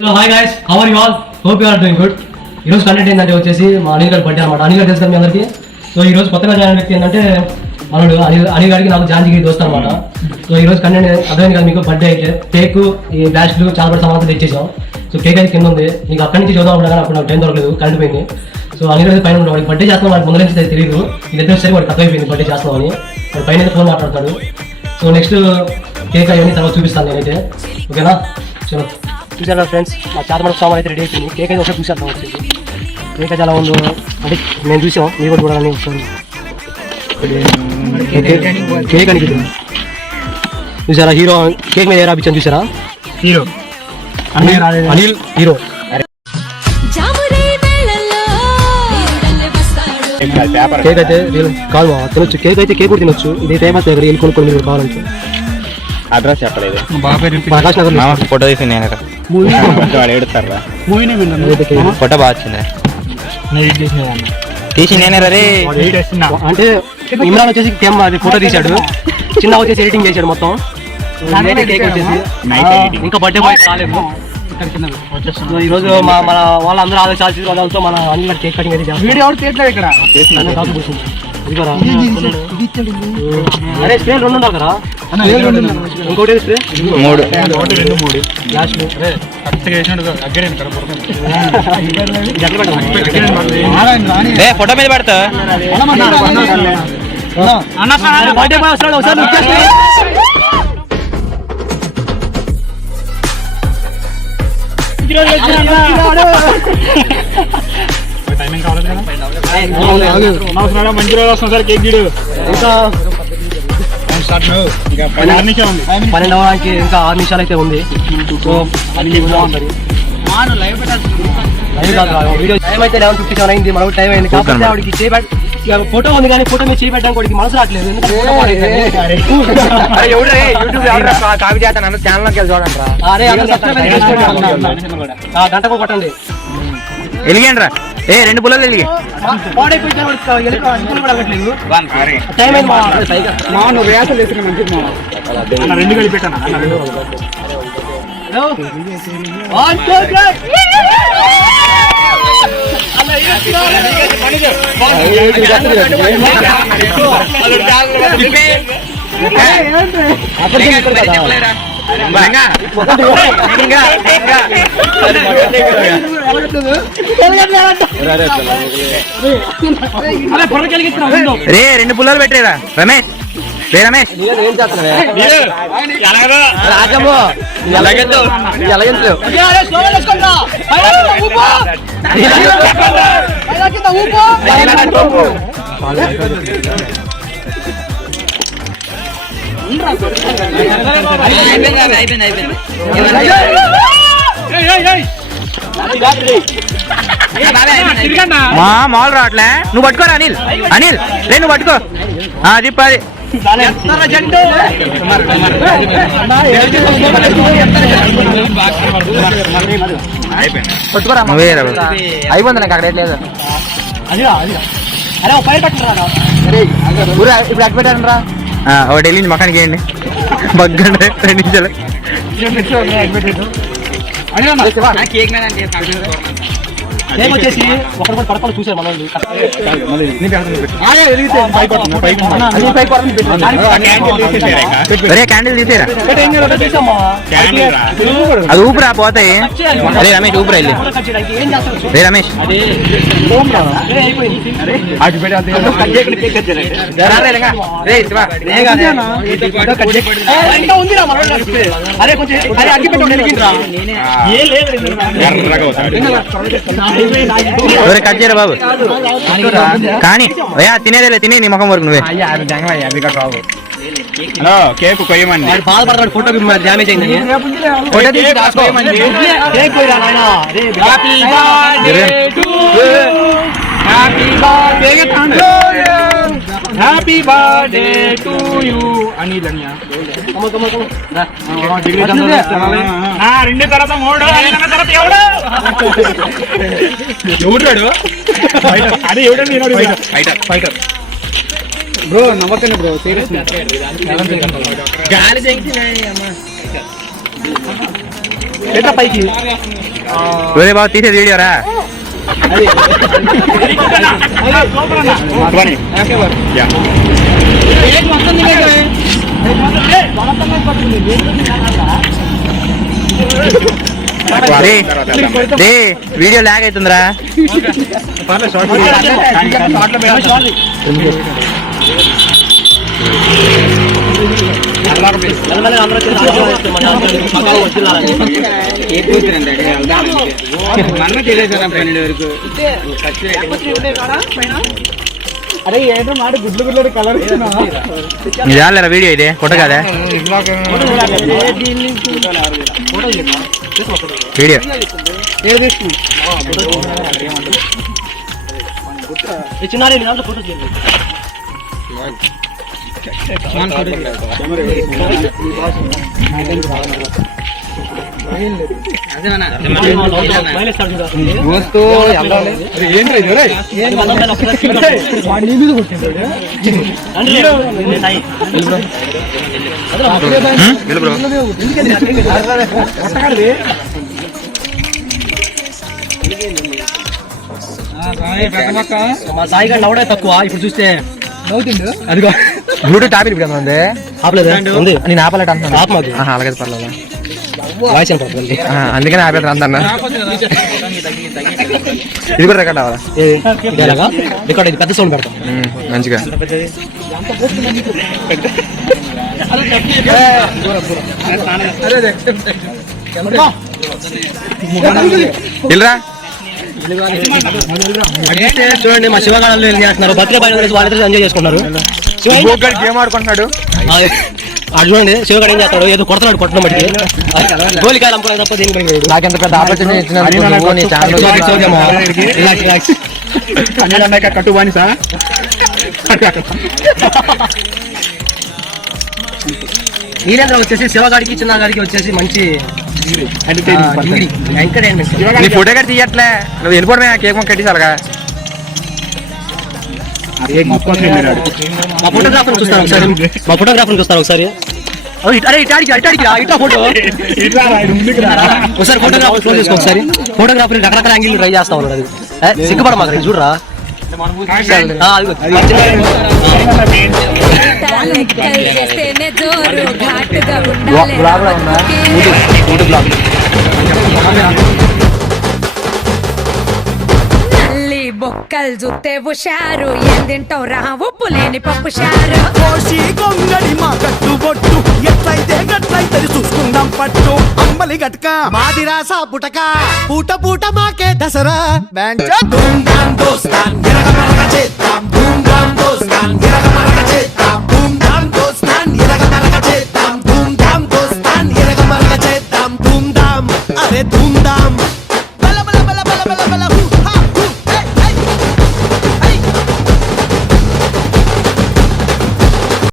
Hello hi guys, how are you all? Hope you are doing good. ఈరోజు content ఏంటంటే వచ్చేసి మా అనిల్ గారి బర్త్డే అనమాట. అనిల్ గారు తెలుసు మీ అందరికీ. సో ఈ రోజు కొత్తగా జాయిన్ వ్యక్తి ఏంటంటే మనడు అనిల్ గారికి నాకు జాంజిగిరి దోస్తు అనమాట. సో ఈ రోజు కంటెంట్ అర్థమైంది కదా మీకు. బర్త్డే అయితే కేక్, ఈ బ్యాష్లు చాలా పడి సమాధానం తెచ్చేసాం. సో కేక్ అయితే కింద ఉంది. నీకు అక్కడి నుంచి చూద్దాం ఉంటా కానీ అప్పుడు నాకు టైం దొరకలేదు, కరెంట్ పోయింది. సో అనిల్ గారి పైన ఉంటాడు. వాడికి బర్త్డే చేస్తున్నాం, వాడికి ముందు నుంచి తెలియదు. ఇది ఎదురు సరే వాడికి అర్థమైపోయింది బర్త్డే చేస్తున్నామని. వాడి పైన అయితే ఫోన్ మాట్లాడతాడు. సో నెక్స్ట్ కేక్ అవన్నీ తర్వాత చూపిస్తాను నేనైతే, ఓకేనా? చలో చూసారా ఫ్రెండ్స్, మా చార్మల్ సామాన్ అయితే రెడీ అయిపోయింది. కేక్ అయితే ఒకటి చూసేద్దాం వచ్చేసి. కేక్ చాలా ఉందో అంటే నేను చూసాం, మీరు కూడా చూడాలని వస్తుంది. కేక్ అని చూసారా, హీరో కేక్ మీద ఏ రాపించాను చూసారా? Hero Anil hero. కేక్ అయితే కాదు తినొచ్చు, కేక్ అయితే కేక్ కూడా తినొచ్చు. ఇది ఫేమస్ దగ్గర వెళ్ళి కొనుక్కోండి మీరు కావాలంటే. అడ్రస్ చెప్పలేదు, ఫోటో తీసి నేను ఎడుతారా ఫోటో బాగా వచ్చింది తీసి నేనే రే. అంటే ఇమ్రాన్ వచ్చేసి అది ఫోటో తీశాడు, చిన్న వచ్చేసి ఎడిటింగ్ చేశాడు మొత్తం. కేక్ వచ్చేసి ఇంకా బర్త్డే బాయ్ రాలేదు. ఈ రోజు మన వాళ్ళందరూ ఆలోచించాల్సి మన అన్ని కేక్ కటింగ్ అయితే అరే స్ప్రే 2 ఉండాలి కదా, ఇంకోటి స్ప్రే 3 ఫోటో మీద పడతా మంచి రోజు వస్తుంది సార్. కేక్ గిడు ఇంకా 12 అవ్వడానికి ఇంకా 6 నిమిషాలు అయితే ఉంది. సో వీడియో టైం అయితే 11:57 అయింది. మనకు టైం అయింది కాబట్టి ఆవిడకి ఫోటో ఉంది కానీ ఫోటో మీద చేయబెట్టడానికి వాడికి మనసు రావట్లేదు. గంటకు కొట్టండి ఎలిగండి రా. 2 పుల్లలు ఎలిగి టైం అయింది. రెండు కలిపి పెట్టాను. రే 2 పుల్లలు పెట్టేరా రమేష్. రమేష్ రాజము మాల్ రావట్లే. నువ్వు పట్టుకోరా అనిల్. అనిల్ రే నువ్వు పట్టుకో. అది పది పట్టుకోరా అయిపోయింది. నాకు అక్కడ లేదు. ఇప్పుడు అక్కడ పెట్టాను రా. ఒకటి వెళ్ళింది మొఖానికి వేయండి. బగ్గండి 2 నిమిషాలు. కేక్ వచ్చేసి ఒకరు పడకలు చూసారు మన క్యాండిల్ తీసేరా. అది ఊపిరా పోతాయి. అరే రమేష్ ఊపిరా వెళ్ళి. రే రమేష్ కట్ చేయరా బాబు. కానీ తినేదేలే, తినే నీ ముఖం వరకు నువ్వే. హలో కేక్ కొయ్యమండి. బాధపడతాడు ఫోటో డ్యామేజ్ అయింది. Happy birthday to you Anil అన్యా. 2 తర్వాత 3 తర్వాత ఎవడాడు అదే ఎవడండి ఫైటర్ బ్రో. నమ్మకండి బ్రో, సీరియస్ గాలి ఎట్లా పైకి ఒరే బాబు తీసేది వీడియో రా. వీడియో లాగ్ అవుతుందిరా. అరే ఏంటో మాట గుడ్లు గుడ్లు కలర్ ఇదాలేరా వీడియో ఇది కొట్ట కదా వీడియో. మా సాయి గారు నవ్వడే తక్కువ ఇప్పుడు చూస్తే నవ్వుతుండు. అదిగో బ్లూటూత్ ఆపి ఉంది ఆపలేదు నేను ఆపలేట అంటున్నాను. ఆప్ మాకు అలాగే పర్లేదు వాయిస్ అనుకోండి. అందుకని ఆపలేదు అంతన్నా. ఇది కూడా రికార్డ్ అవ్వాలా ఇక్కడ ఇది పెద్ద సౌండ్ పెడతాం మంచిగా. ఇల్రా చూడండి మా శివగాళ్ళు ఏం చేస్తున్నారు, బర్త్డే పైన వాళ్ళిద్దరు ఎంజాయ్ చేసుకుంటున్నారు. గేమ్ ఆడుకుంటున్నాడు. అది చూడండి శివగాడు ఏం చేస్తాడు, ఏదో కొడుతున్నాడు కొట్టడం బట్టి గోలికాయలు అమ్ముకోవాలి తప్ప దీని పైన నాకెంత పెద్ద ఆపర్చునిటీ కట్టు బాని సార్. నీలేంద్ర వచ్చేసి శివగాడికి చిన్న గాడికి వచ్చేసి మంచి ఎంటర్టైన్మెంట్. నీ ఫోటో కట్టి తీయట్లే, నువ్వు వెళ్ళిపోవడమే కేక్ మొక్క కట్టేసి అలాగా. మా ఫోటోగ్రాఫర్ చూస్తాను ఒకసారి, మా ఫోటోగ్రాఫర్ చూస్తాను ఒకసారి. అరే ఇటాడికి ఇటా ఫోటో ఒకసారి ఫోటోగ్రాఫర్ ఫోన్ చేసుకో ఒకసారి. ఫోటోగ్రాఫర్ రకరకాల యాంగిల్ ట్రై చేస్తా ఉన్నాడు. అది సిగ్గుపడ మాకు చూడరా. బొక్కలు జుత్తే హుషారు ఏం తింటావు రా ఉప్పు లేని పప్పు షారు. కోసి గొంగడి మా కట్టు బొట్టు ఎట్లయితే గట్లయితే చూసుకుందాం పట్టు. అమ్మలి గట్క మాది రాసా పుటక పూట పూట మాకే దసరా. దోస్తాన్ చేద్దాం